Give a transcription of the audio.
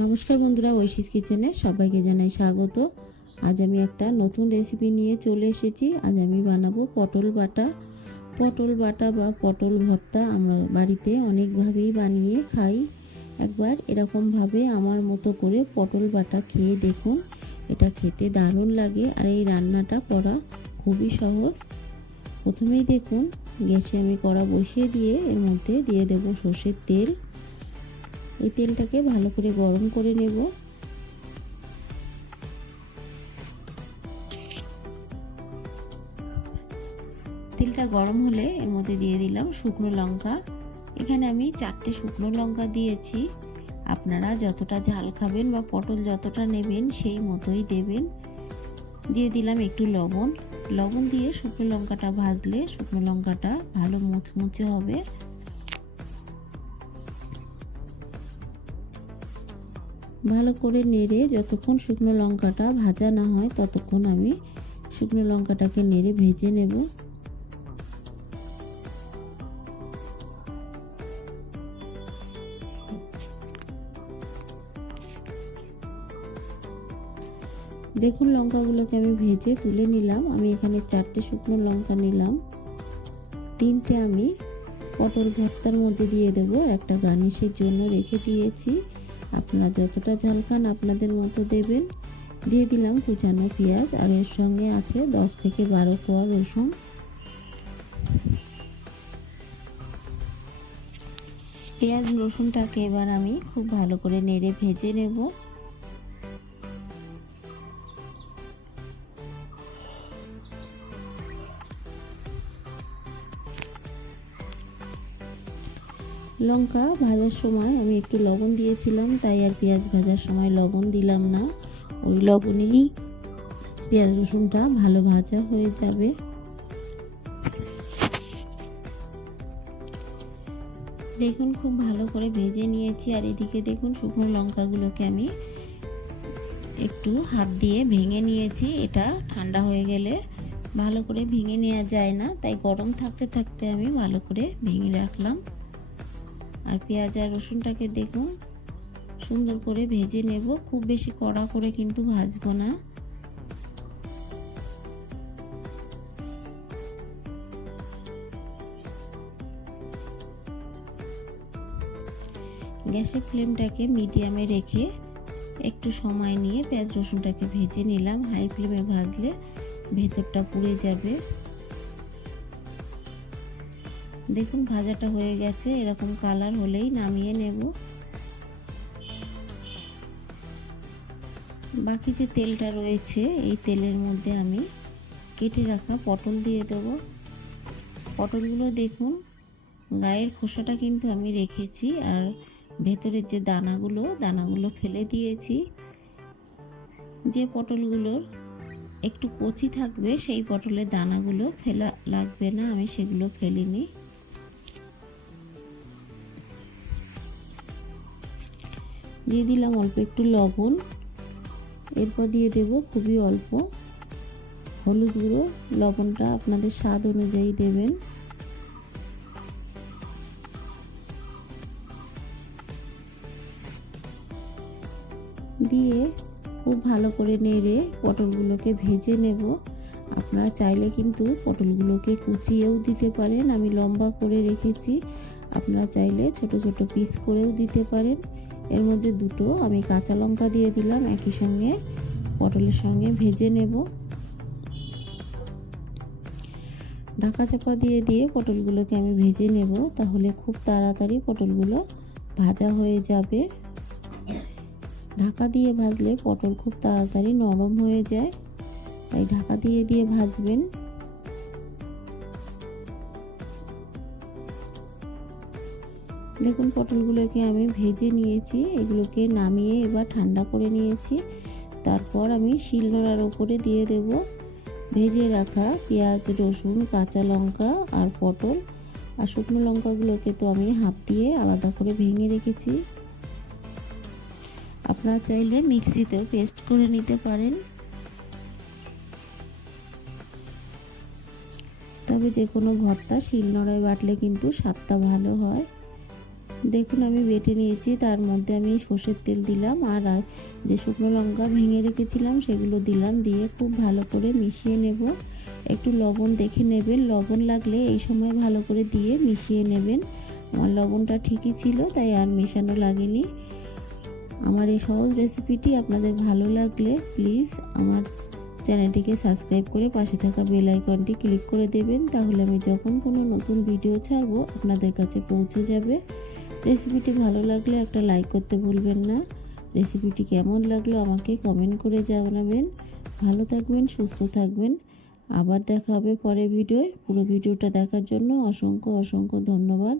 নমস্কার বন্ধুরা, ঐশিস কিচেনে সবাইকে জানাই স্বাগত। আজ আমি একটা নতুন রেসিপি নিয়ে চলে এসেছি। আজ আমি বানাবো পটল বাটা। পটল বাটা বা পটল ভর্তা আমরা বাড়িতে অনেকভাবেই বানিয়ে খাই। একবার এরকমভাবে আমার মতো করে পটল বাটা খেয়ে দেখুন। এটা খেতে দারুণ লাগে আর এই রান্নাটা করা খুবই সহজ। প্রথমেই দেখুন, গ্যাসে আমি কড়া বসিয়ে দিয়ে এর মধ্যে দিয়ে দেব সর্ষের তেল। এই তেলটাকে ভালো করে গরম করে নেব। তেলটা গরম হলে এর মধ্যে দিয়ে দিলাম শুকনো লঙ্কা। এখানে আমি চারটে শুকনো লঙ্কা দিয়েছি। আপনারা যতটা ঝাল খাবেন বা পটল যতটা নেবেন সেই মতোই দেবেন। দিয়ে দিলাম একটু লবণ। লবণ দিয়ে শুকনো লঙ্কাটা ভাজলে শুকনো লঙ্কাটা ভালো মুচমুচে হবে। ভালো করে নেড়ে যতক্ষণ শুকনো লঙ্কাটা ভাজা না হয় ততক্ষণ আমি শুকনো লঙ্কাটাকে নেড়ে ভেজে নেব। দেখুন লঙ্কাগুলোকে আমি ভেজে তুলে নিলাম। আমি এখানে চারটে শুকনো লঙ্কা নিলাম। তিনটে আমি পটল ভর্তার মধ্যে দিয়ে দেবো। একটা গার্নিশের জন্য রেখে দিয়েছি। আপনারা যতটা ঝাল খান আপনাদের মতো দেবেন। দিয়ে দিলাম কুচানো পেঁয়াজ আর এর সঙ্গে আছে দশ থেকে বারো কোয়া রসুন। পেঁয়াজ রসুনটাকে এবার আমি খুব ভালো করে নেড়ে ভেজে নেব। লঙ্কা ভাজার সময় আমি একটু লবণ দিয়েছিলাম, তাই আর পেঁয়াজ ভাজার সময় লবণ দিলাম না। ওই লবণেই পেঁয়াজ রসুনটা ভালো ভাজা হয়ে যাবে। দেখুন খুব ভালো করে ভেজে নিয়েছি, আর এদিকে দেখুন শুকনো লঙ্কাগুলোকে আমি একটু হাত দিয়ে ভেঙে নিয়েছি। এটা ঠান্ডা হয়ে গেলে ভালো করে ভেঙে নেওয়া যায় না, তাই গরম থাকতে থাকতে আমি ভালো করে ভেঙে রাখলাম। আর পেঁয়াজ আর রসুনটাকে দেখুন, সুন্দর করে ভেজে নেব। খুব বেশি কড়া করে কিন্তু ভাজবো না। গ্যাসের ফ্লেমটাকে মিডিয়ামে রেখে একটু সময় নিয়ে পেঁয়াজ রসুনটাকে ভেজে নিলাম। হাই ফ্লেমে ভাজলে ভেতরটা পুড়ে যাবে। দেখুন ভাজাটা হয়ে গেছে, এরকম কালার হলেই নামিয়ে নেব। বাকি যে তেলটা রয়েছে, এই তেলের মধ্যে আমি কেটে রাখা পটল দিয়ে দেব। পটলগুলো দেখুন, গায়ের খোসাটা কিন্তু আমি রেখেছি, আর ভেতরের যে দানাগুলো দানাগুলো ফেলে দিয়েছি। যে পটলগুলোর একটু কচি থাকবে, সেই পটলের দানাগুলো ফেলা লাগবে না, আমি সেগুলো ফেলিনি। দিয়ে দিলাম অল্প একটু লবণ। এরপর দিয়ে দেব খুবই অল্প হলুদ গুঁড়ো। লবণটা আপনাদের স্বাদ অনুযায়ী দেবেন। দিয়ে খুব ভালো করে নেড়ে পটলগুলোকে ভেজে নেব। আপনারা চাইলে কিন্তু পটলগুলোকে কুচিয়েও দিতে পারেন। আমি লম্বা করে রেখেছি। আপনারা চাইলে ছোট ছোট পিস করেও দিতে পারেন। এর মধ্যে দুটো। আমি কাঁচা লঙ্কা দিয়ে দিলাম একই সঙ্গে। পটলের সঙ্গে ভেজে নেব। ঢাকা চাপা দিয়ে দিয়ে পটলগুলোকে আমি ভেজে নেব। তাহলে খুব তাড়াতাড়ি পটলগুলো ভাজা হয়ে যাবে। ঢাকা দিয়ে ভাজলে পটল খুব তাড়াতাড়ি নরম হয়ে যায়। তাই ঢাকা দিয়ে দিয়ে ভাজবেন। দেখুন, পটলগুলোকে আমি ভেজে নিয়েছি, এগুলোকে নামিয়ে এবার ঠান্ডা করে নিয়েছি। তারপর আমি শিলনোড়ার ওপরে দিয়ে দেব ভেজে রাখা পেঁয়াজ, রসুন, কাঁচা লঙ্কা আর পটল। আর শুকনো লঙ্কাগুলোকে তো আমি হাত দিয়ে আলাদা করে ভেঙে রেখেছি। আপনারা চাইলে মিক্সিতেও পেস্ট করে নিতে পারেন। তবে যে কোনো ভর্তা শিলনোড়ায় বাটলে কিন্তু স্বাদটা ভালো হয়। দেখুন, আমি বেটে নিয়েছি। তার মধ্যে আমি সর্ষের তেল দিলাম আর যে শুকনো লঙ্কা ভেঙে রেখেছিলাম, সেগুলো দিলাম। দিয়ে খুব ভালো করে মিশিয়ে নেব। একটু লবণ দেখে নেবেন। লবণ লাগলে এই সময় ভালো করে দিয়ে মিশিয়ে নেবেন। আমার লবণটা ঠিকই ছিল, তাই আর মেশানো লাগেনি। আমার এই সহজ রেসিপিটি আপনাদের ভালো লাগলে প্লিজ আমার চ্যানেলটিকে সাবস্ক্রাইব করে পাশে থাকা বেল আইকনটি ক্লিক করে দেবেন। তাহলে আমি যখন কোনো নতুন ভিডিও ছাড়বো, আপনাদের কাছে পৌঁছে যাবে। রেসিপিটি ভালো লাগলে একটা লাইক করতে ভুলবেন না। রেসিপিটি কেমন লাগল আমাকে কমেন্ট করে জানাবেন। ভালো থাকবেন, সুস্থ থাকবেন। আবার দেখা হবে পরে ভিডিওয় পুরো ভিডিওটা দেখার জন্য অসংখ্য অসংখ্য ধন্যবাদ।